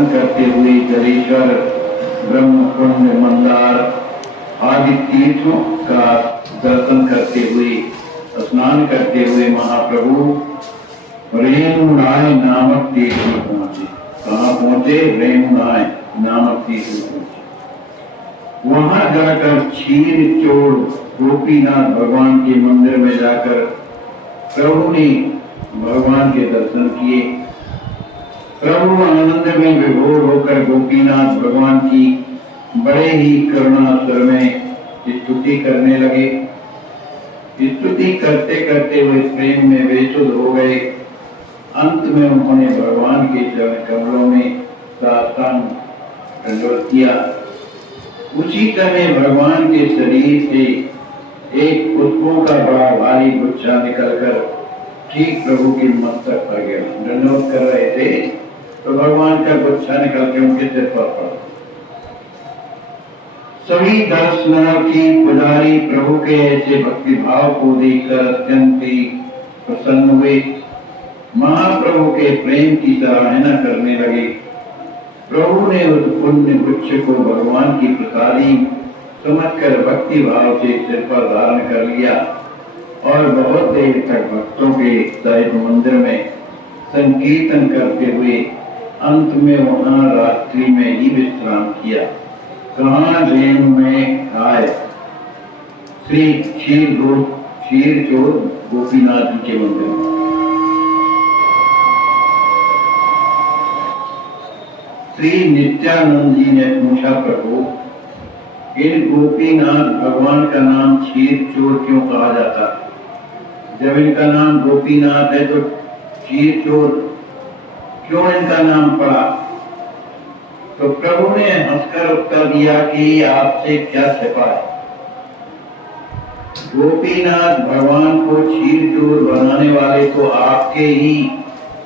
दर्शन करते हुए जलेश्वर, ब्रह्मकुंड, मंदार आदि तीर्थों का दर्शन करते हुए, स्नान करते हुए महाप्रभु रेणुनाय नामक तीर्थ में पहुंचे। कहाँ पहुंचे? रेणुनाय नामक तीर्थ में पहुंचे। वहां जाकर क्षीर चोर गोपीनाथ भगवान के मंदिर में जाकर प्रभु ने भगवान के दर्शन किए। प्रभु आनंद में विभोर होकर गोपीनाथ भगवान की बड़े ही करुणा स्वर में स्तुति करने लगे। स्तुति करते करते वे प्रेम में बेसुध हो गए। अंत में उन्होंने भगवान के चरण कमलों में साष्टांग दंडवत किया। उसी समय भगवान के शरीर से एक पुष्पों का बड़ा भारी गुच्छा निकलकर ठीक प्रभु के मस्तक पर गया। दंडवत कर रहे थे तो भगवान का गुच्छा निकल के उनके सिर पर पड़ा। सभी दर्शनार्थी पुजारी प्रभु के ऐसे भक्ति भाव को देखकर अत्यंत ही प्रसन्न हुए। महाप्रभु के प्रेम की सराहना करने लगे। प्रभु ने उस पुण्य गुच्छ को भगवान की प्रसादी समझकर भक्ति भाव से सिर पर धारण कर लिया और बहुत देर तक भक्तों के सहित मंदिर में संकीर्तन करते हुए अंत में वहां रात्रि में ही विश्राम किया। कहाँ? रेणु में आए श्री क्षीर चोर गोपीनाथ जी के मंदिर में। श्री नित्यानंद जी ने पूछा, प्रभु इन गोपीनाथ भगवान का नाम क्षीर चोर क्यों कहा जाता? जब इनका नाम गोपीनाथ है तो क्षीर चोर क्यों इनका नाम पड़ा? तो प्रभु ने हंसकर उत्तर दिया कि आपसे क्या छिपा है। गोपीनाथ भगवान को क्षीर चोर बनाने वाले तो आपके ही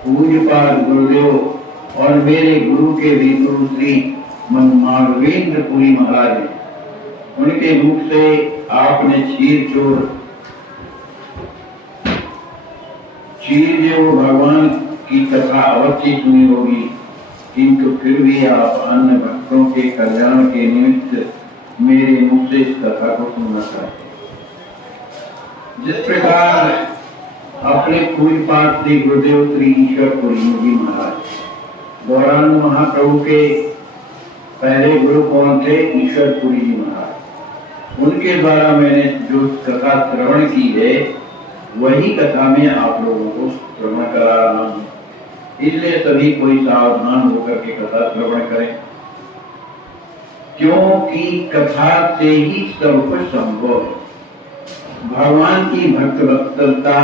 पूज्यपाद गुरुदेव और मेरे गुरु के भी गुरु श्री माधवेंद्र पुरी महाराज हैं। उनके मुख से आपने क्षीर जो भगवान की कथा अवश्य सुनी होगी, किंतु फिर भी आप अन्य भक्तों के कल्याण के निमित्त मेरे मुख से इस कथा को सुनना चाहते। जिस प्रकार अपने पूज्यपाद श्री गुरुदेव श्री ईश्वर पुरी जी महाराज गौरांग महाप्रभु के पहले गुरु कौन थे? ईश्वर पुरी जी महाराज। उनके द्वारा मैंने जो कथा श्रवण की है वही कथा में आप लोगों को श्रवण करा रहा हूं। इसलिए सभी कोई सावधान होकर के कथा श्रवण करें, क्योंकि कथा से ही सब कुछ संभव है। भगवान की भक्त वत्सलता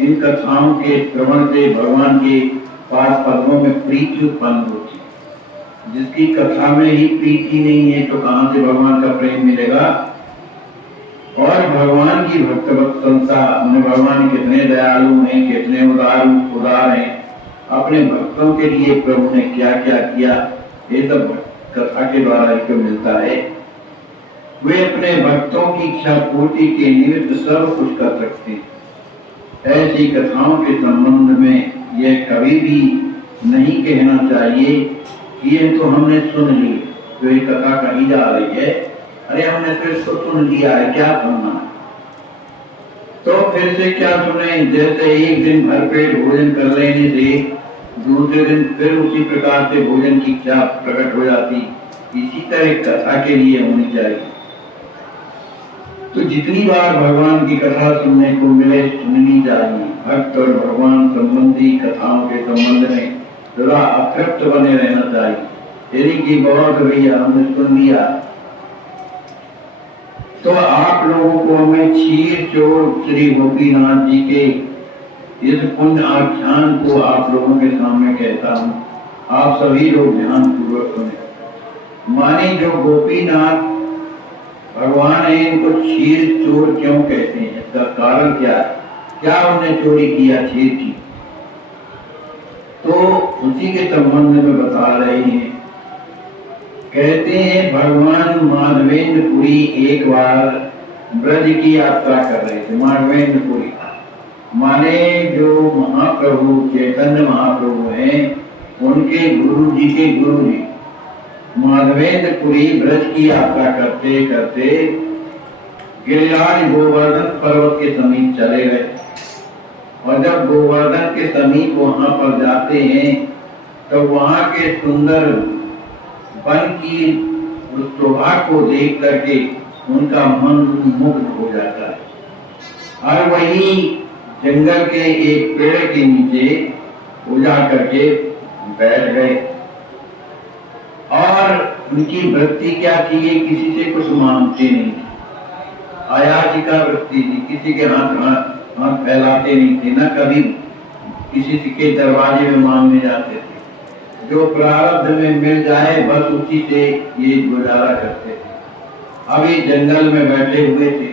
इन कथाओं के श्रवण से भगवान के पाद पद्मों में प्रीति उत्पन्न होती है। जिसकी कथा में ही प्रीति नहीं है तो कहां से भगवान का प्रेम मिलेगा? और भगवान की भक्त वत्सलता, भगवान कितने दयालु हैं, कितने उदार हैं, अपने भक्तों के लिए प्रभु ने क्या क्या किया, ये सब कथा के द्वारा इसको मिलता है। वे अपने भक्तों की इच्छा पूर्ति के निमित्त सब कुछ कर सकते हैं। ऐसी कथाओं के संबंध में यह कभी भी नहीं कहना चाहिए कि ये तो हमने सुन ली, तो ये कथा कही जा रही है, अरे हमने तो इसको सुन लिया है, क्या सुनना? तो फिर से क्या सुने? जैसे एक दिन भरपेट भोजन कर लेने से दूसरे दिन फिर उसी प्रकार से भोजन की इच्छा प्रकट हो जाती, इसी तरह कथा के लिए होनी चाहिए। तो जितनी बार भगवान की कथा सुनने को मिले सुननी चाहिए। भक्त और भगवान संबंधी कथाओं के संबंध में थोड़ा अतृप्त बने रहना चाहिए। यदि कि बहुत भैया हमने सुन लिया, तो आप लोगों को मैं क्षीर चोर श्री गोपीनाथ जी के इस पुण्य आख्यान को आप लोगों के सामने कहता हूँ। आप सभी लोग ध्यान पूर्वक सुने। माने जो गोपीनाथ भगवान है, इनको क्षीर चोर क्यों कहते हैं? इसका कारण क्या है? क्या उन्होंने चोरी किया क्षीर की? तो उसी के संबंध में बता रहे हैं। कहते हैं भगवान माधवेंद्रपुरी एक बार ब्रज की यात्रा कर रहे थे। माधवेंद्रपुरी माने जो महाप्रभु चैतन्य महाप्रभु हैं, उनके गुरु जी के गुरु जी माधवेंद्रपुरी ब्रज की यात्रा करते करते गिरिराज गोवर्धन पर्वत के समीप चले गए। और जब गोवर्धन के समीप वहां पर जाते हैं तो वहां के सुंदर वन की उस शोभा को देख करके उनका मन मुग्ध हो जाता है। और वही जंगल के एक पेड़ के नीचे पूजा करके बैठ गए। और उनकी वृत्ति क्या थी, ये किसी से कुछ मांगते नहीं थे, अयाचिका वृत्ति थी, किसी के हाथ फैलाते नहीं थे, न कभी किसी के दरवाजे में मांगने जाते थे। जो प्रारब्ध में मिल जाए बस उसी से ये गुजारा करते थे। अब ये जंगल में बैठे हुए थे,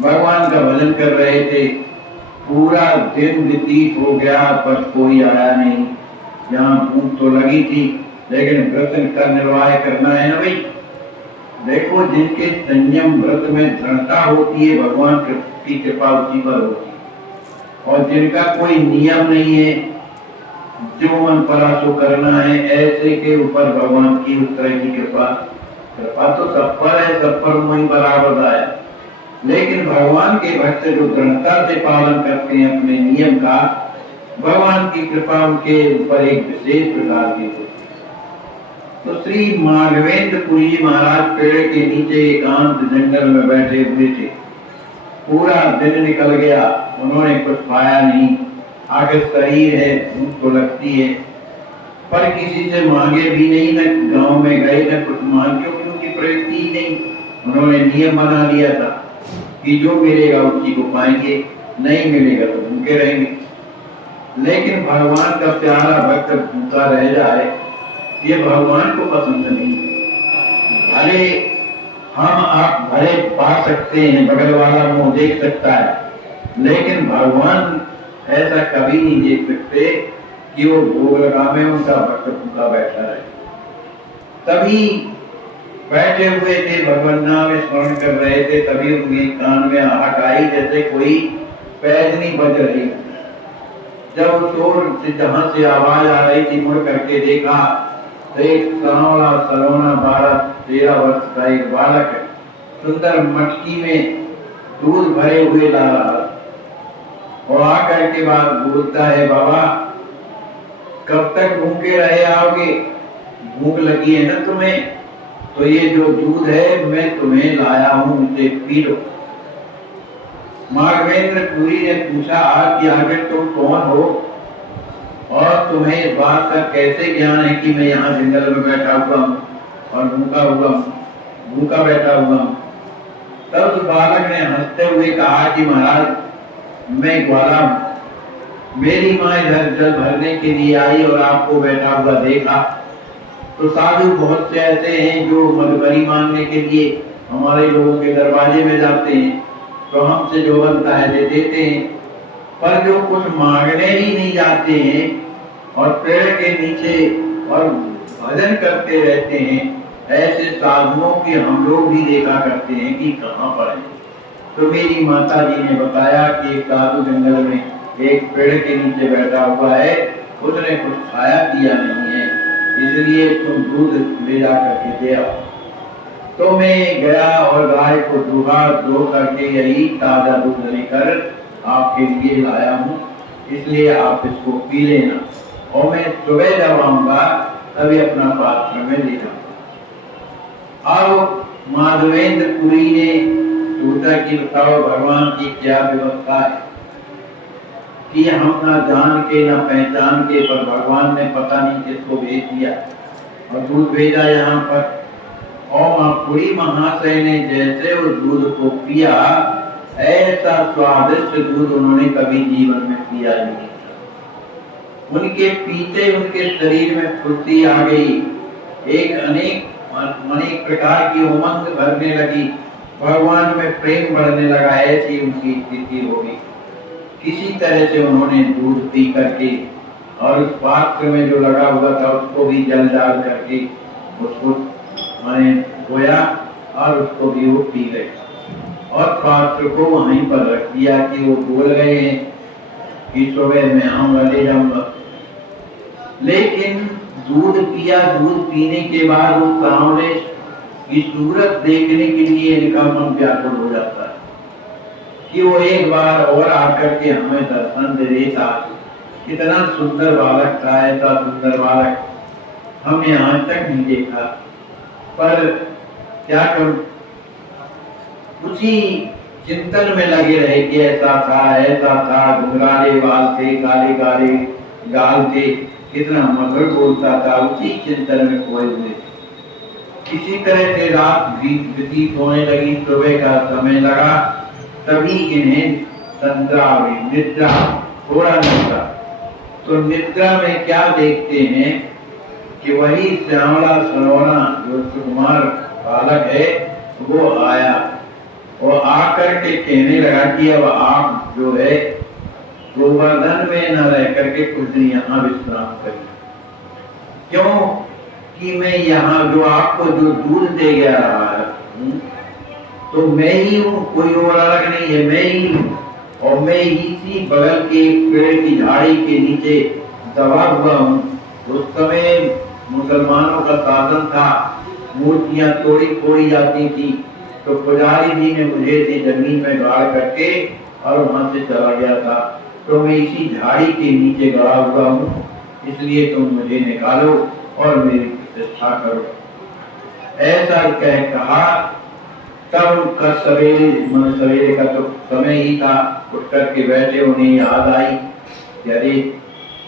भगवान का भजन कर रहे थे। पूरा दिन व्यतीत हो गया पर कोई आया नहीं। यहाँ भूख तो लगी थी लेकिन व्रत का निर्वाह करना है ना भाई। देखो, जिनके संयम व्रत में दृढ़ता होती है भगवान की कृपा उसी पर होती है। और जिनका कोई नियम नहीं है, जो मन पड़ा सो करना है, ऐसे के ऊपर भगवान की उस तरह की कृपा तो सब पर है, सब पर वही बराबर है। लेकिन भगवान के भक्त जो दृढ़ता से पालन करते हैं अपने नियम का, भगवान की कृपा उनके ऊपर एक विशेष प्रकार की होती है। तो श्री माधवेंद्रपुरी महाराज पेड़ के नीचे एकांत जंगल में बैठे हुए थे। पूरा दिन निकल गया, उन्होंने कुछ पाया नहीं। आखिर शरीर है, भूख तो लगती है, पर किसी से मांगे भी नहीं, न गांव में गए न कुछ मांग, क्योंकि उनकी प्रवृत्ति ही नहीं। उन्होंने नियम बना लिया था कि जो मिलेगा उसी को पाएंगे, नहीं मिलेगा तो भूखे रहेंगे। लेकिन भगवान का प्यारा भक्त भूखा रह जाए, ये भगवान को पसंद नहीं। भले हम आप भले पा सकते हैं, बगल वाला मुंह देख सकता है, लेकिन भगवान ऐसा कभी नहीं देख सकते कि वो भोग लगावे उनका भक्त भूखा बैठा रहे। तभी बैठे हुए थे, भगवान नाम स्मरण कर रहे थे, तभी उनके कान में आहट आई जैसे कोई पैदनी बज रही। जब उस ओर से जहां से आवाज आ रही थी मुड़ करके देखा तो एक सांवला सलोना 12-13 वर्ष का एक बालक सुंदर मटकी में दूध भरे हुए ला रहा और आकर के बाद बोलता है, बाबा कब तक भूखे रहे आओगे? भूख लगी है ना तुम्हें? तो ये जो दूध है मैं तुम्हें लाया हूं, इसे पी लो। माधवेंद्रपुरी ने पूछा कि आखिर तुम कौन हो और तुम्हें इस बात का कैसे ज्ञान है कि मैं यहाँ जंगल में बैठा हुआ हूँ और भूखा बैठा हुआ हूँ? तब उस बालक ने हंसते हुए कहा कि महाराज मैं ग्वाला हूँ, मेरी माँ इधर जल भरने के लिए आई और आपको बैठा हुआ देखा। तो साधु बहुत से ऐसे हैं जो मधुकरी मांगने के लिए हमारे लोगों के दरवाजे में जाते हैं, तो हमसे जो बनता है दे देते हैं। पर जो कुछ मांगने ही नहीं जाते हैं और पेड़ के नीचे और भजन करते रहते हैं, ऐसे साधुओं की हम लोग भी देखा करते हैं कि कहाँ पर है। तो मेरी माता जी ने बताया कि एक साधु जंगल में एक पेड़ के नीचे बैठा हुआ है, उसने कुछ खाया पिया नहीं है, इसलिए तुम दूध ले जा करके दे आओ। तो मैं गया और गाय को धो करके यही ताजा दूध लेकर आपके लिए लाया हूँ, इसलिए आप इसको पी लेना और मैं सुबह जब आऊंगा तभी अपना पात्र में ले जाऊंगा। और माधवेंद्रपुरी ने सोचा कि बताओ भगवान की क्या व्यवस्था है कि हम ना जान के ना पहचान के, पर भगवान ने पता नहीं किसको भेज दिया और दूध भेजा यहाँ पर। और मापुरी महाशय ने जैसे उस दूध को पिया, ऐसा स्वादिष्ट दूध उन्होंने कभी जीवन में पिया नहीं था। उनके पीते उनके शरीर में फुर्ती आ गई, एक अनेक प्रकार की उमंग भरने लगी, भगवान में प्रेम बढ़ने लगा। ऐसी उनकी स्थिति हो गई। किसी तरह से उन्होंने दूध पी करके और उस पात्र में जो लगा हुआ था उसको भी जल डाल करके उसको मैंने धोया और उसको भी वो पी गए और पात्र को वहीं पर रख दिया कि वो बोल गए हैं कि सुबह मैं आऊंगा ले जाऊंगा। लेकिन दूध पिया, दूध पीने के बाद उस सांवले की सूरत देखने के लिए इनका मन व्याकुल हो जाता है कि वो एक बार और आकर के हमें दर्शन दे देता। कितना सुंदर बालक था, ऐसा सुंदर बालक हमने आज तक नहीं देखा। पर क्या करूं, उसी चिंतन में लगे रहे कि ऐसा था, घुंघराले बाल थे, काले काले गाल थे, कितना मधुर बोलता था, उसी चिंतन में खोए हुए। इसी तरह से रात व्यतीत होने लगी, सुबह का समय लगा, तभी इन्हें संद्रा हुई, निद्रा थोड़ा निद्रा। तो निद्रा में क्या देखते हैं कि वही श्यामला सलोना जो सुकुमार बालक है वो आया और आकर के कहने लगा कि अब आप जो है गोवर्धन में न रह करके कुछ दिन यहाँ विश्राम करिए। क्यों कि मैं यहाँ जो आपको जो दूध दे गया रहा है तो मैं ही हूँ, कोई और अलग नहीं है, मैं ही हूँ। और मैं इसी बगल के पेड़ की झाड़ी के नीचे दबा हुआ हूँ। उस समय मुसलमानों का शासन था, मूर्तियां तोड़ी फोड़ी जाती थी, तो पुजारी जी ने मुझे इसी जमीन में गाड़ करके और वहां से चला गया था। तो मैं इसी झाड़ी के नीचे गड़ा हुआ हूँ, इसलिए तुम मुझे निकालो और मेरी प्रतिष्ठा करो। ऐसा कहा। तब उनका सवेरे का तो समय ही था, उठ करके बैठे, उन्हें याद आई कि अरे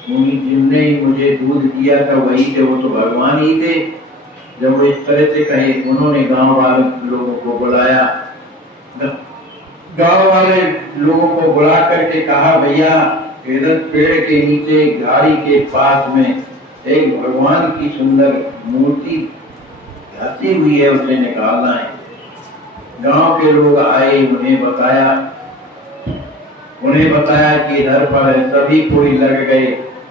मुनि जिनने मुझे दूध दिया था वही थे, वो तो भगवान ही थे। जब वो इस तरह से कहे, उन्होंने गांव वाले लोगों को बुलाया, गांव वाले लोगों को बुला करके कहा, भैया इधर पेड़ के नीचे झाड़ी के पास में एक भगवान की सुंदर मूर्ति धसी हुई है, उसे निकालना है। गांव के लोग आए, उन्हें बताया कि इधर पर है। सभी कोई लग गए,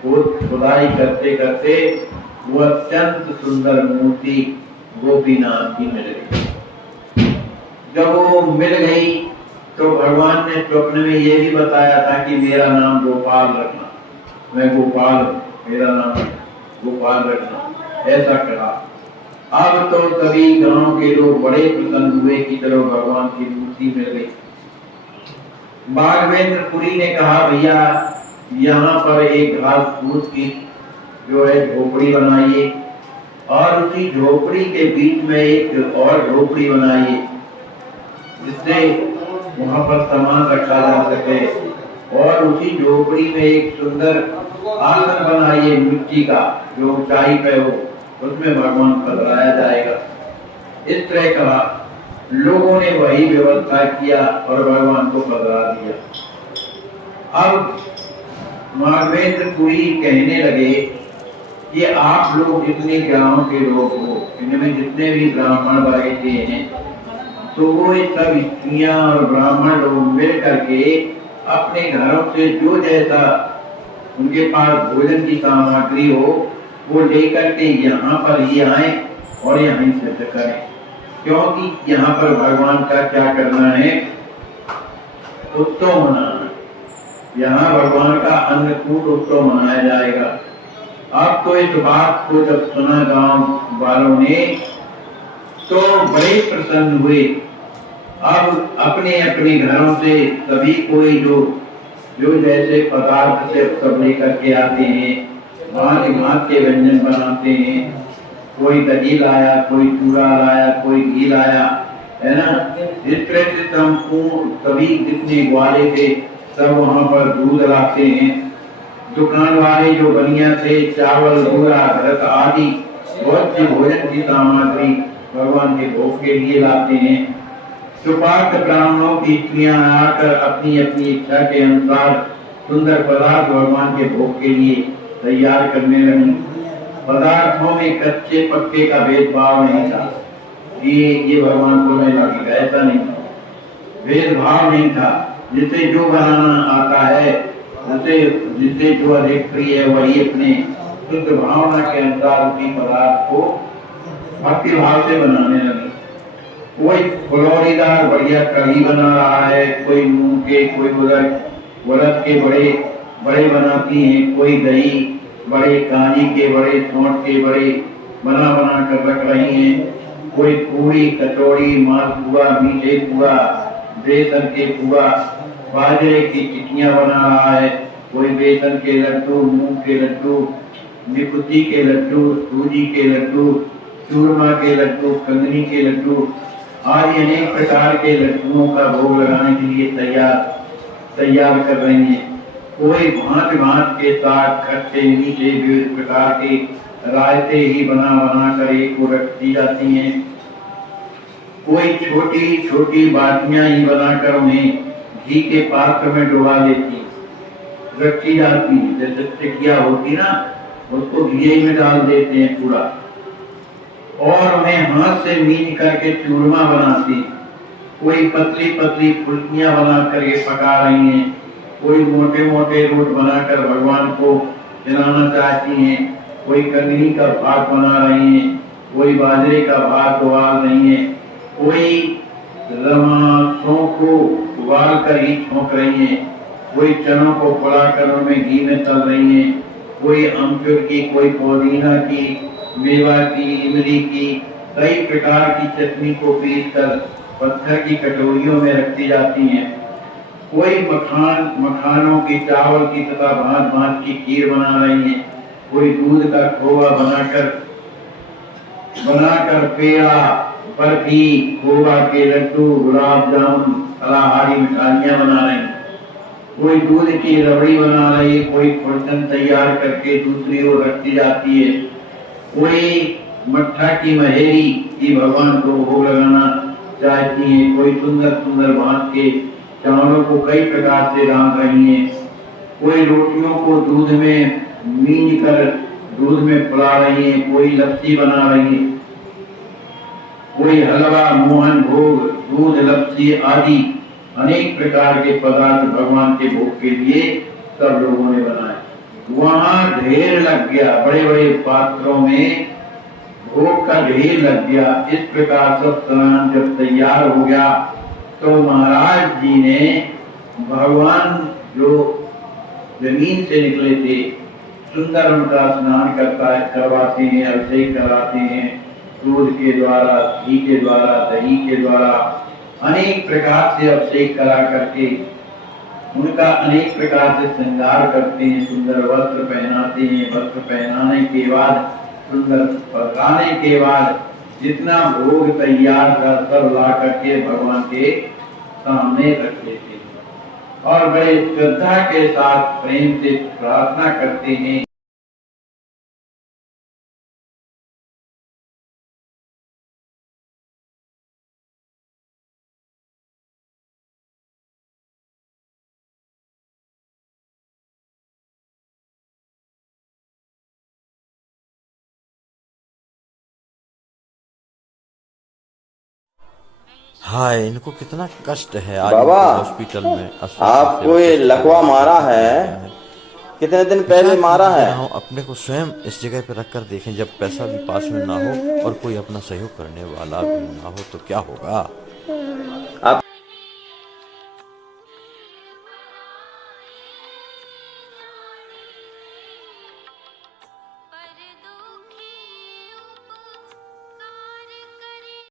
वो खुदाई करते करते वो अत्यंत सुंदर मूर्ति गोपीनाथ की मिल गई। जब वो मिल गई तो भगवान ने स्वप्न में ये भी बताया था कि मेरा नाम गोपाल रखना, मैं गोपाल, मेरा नाम गोपाल रखना, ऐसा कहा। अब तो सभी गांव के लोग बड़े प्रसन्न हुए कि चलो भगवान की मूर्ति मिल गई। बागवेंद्रपुरी ने कहा, भैया यहाँ पर एक घास फूस की जो है झोपड़ी बनाइए और उसी झोपड़ी के बीच में एक और झोपड़ी बनाइए, जिससे वहां पर सामान रखा जा सके। और उसी झोपड़ी में एक सुंदर आसन बनाइए मिट्टी का, जो ऊंचाई पे हो, उसमें भगवान पधराया जाएगा। इस तरह कहा। लोगों ने वही व्यवस्था किया और भगवान को पधरा दिया। अब माधवेंद्रपुरी कहने लगे कि आप लोग जितने गांव के लोग हो, इनमें जितने भी ब्राह्मण बैठे हैं, तो वो सब स्त्रियां और ब्राह्मण लोग मिल करके अपने घरों से जो जैसा उनके पास भोजन की सामग्री हो वो लेकर के यहाँ पर ही आए और यहीं सिद्ध करें। क्योंकि यहाँ पर भगवान का क्या करना है, उत्सव मनाना। यहाँ भगवान का अन्नकूट उत्सव मनाया जाएगा। अब तो इस बात को जब सुना गांव वालों ने तो बड़े प्रसन्न हुए। अब अपने अपने घरों से सभी कोई जो जैसे पदार्थ से सब लेकर के आते हैं, भांति के व्यंजन बनाते हैं। कोई दही लाया, कोई चूड़ा लाया, कोई घी लाया, है ना। इस तरह से सभी जितने ग्वाले थे सब वहां पर दूध लाते हैं। दुकान वाले जो बनिया थे, चावल, गुड़ा, घृत आदि बहुत सी भोजन की सामग्री भगवान के भोग के लिए लाते हैं। सुपात्र ब्राह्मणों की स्त्रियां आकर अपनी अपनी इच्छा के अनुसार सुंदर पदार्थ भगवान के भोग के लिए तैयार करने लगी। पदार्थों में कच्चे पक्के का भेदभाव नहीं था। ये भगवान को नहीं लगेगा, ऐसा नहीं था। भेदभाव नहीं था। जिसे जो बनाना आता है, जिसे जो अधिक प्रिय है, वही अपने शुद्ध भावना के अनुसार उसी पदार्थ को भक्ति भाव से बनाने लगे। कोई फुलौरीदार बढ़िया कढ़ी बना रहा है, कोई मूंग के, कोई उड़द के बड़े बड़े बनाती हैं, कोई दही, बड़े कांजी के, बड़े सोंठ के बड़े बना बना कर रख रही हैं। कोई पूरी, कचौड़ी, मालपुआ, मीठे पुआ, बेसन के पुआ, बाजरे की टिकियां बना रहा है। कोई बेसन के लड्डू, मूंग के लड्डू, निकुती के लड्डू, सूजी के लड्डू, चूरमा के लड्डू, कंगनी के लड्डू आदि अनेक प्रकार के लड्डुओं का भोग लगाने के लिए तैयार कर रही हैं। कोई भांत भांत के साथ खट्टे मीठे विविध प्रकार के रायते ही बना बना कर एक को रखती जाती हैं। कोई छोटी छोटी बाटियां ही बनाकर उन्हें घी के पात्र में डुबा देती रखी जाती। जैसे टिकिया होती ना, उसको घी में डाल देते हैं पूरा, और उन्हें हाथ से मीन करके चूरमा बनाती। कोई पतली पतली फुल्कियां बनाकर ये पका रही हैं। कोई मोटे मोटे रोट बनाकर भगवान को खिलाना चाहती हैं। कोई कंगनी का भात बना रही हैं। कोई बाजरे का भात उबाल रही हैं। कोई रमासों को उबाल कर ही छोंक रही हैं। कोई चनों को पकाकर उनमें घी में तल रही हैं। कोई अमचूर की, कोई पुदीना की, मेवा की, इमली की, कई प्रकार की चटनी को पीस कर पत्थर की कटोरियों में रखी जाती हैं। कोई मखानों की, चावल की तथा भांत भांत की खीर बना रही हैं। कोई दूध का खोवा बनाकर पेड़ा, बर्फी, खोवा के लड्डू, गुलाब जामुन, फलाहारी मिठाइयां बना रही हैं। कोई दूध की रबड़ी बना रही है। कोई फुलकन तैयार करके दूसरी ओर रखी जाती है। कोई मट्ठा की महेरी की भगवान को भोग लगाना चाहती है। कोई सुंदर सुंदर भांत के चावलों को कई प्रकार से रांध रही हैं। कोई रोटियों को दूध में मीन कर दूध में फुला रही हैं। कोई लस्सी बना रही है। कोई हलवा, मोहन भोग, दूध लस्सी आदि अनेक प्रकार के पदार्थ भगवान के भोग के लिए सब लोगों ने बनाए। वहां ढेर लग गया, बड़े बड़े पात्रों में भोग का ढेर लग गया। इस प्रकार सब सामान जब तैयार हो गया तो महाराज जी ने भगवान जो जमीन से निकले थे, सुंदर उनका स्नान करवाते हैं, अभिषेक कराते हैं, दूध के द्वारा, घी के द्वारा, दही के द्वारा अनेक प्रकार से अभिषेक करा करके उनका अनेक प्रकार से श्रृंगार करते हैं, सुंदर वस्त्र पहनाते हैं। वस्त्र पहनाने के बाद, सुंदर पहनाने के बाद जितना भोग तैयार था सब ला करके भगवान के सामने रखते थे और बड़े श्रद्धा के साथ प्रेम से प्रार्थना करते हैं। हाँ, इनको कितना कष्ट है आज बाबा, हॉस्पिटल में। आपको ये लकवा मारा है, कितने दिन पहले मारा है? अपने को स्वयं इस जगह पे रख कर देखें, जब पैसा भी पास में ना हो और कोई अपना सहयोग करने वाला भी ना हो तो क्या होगा।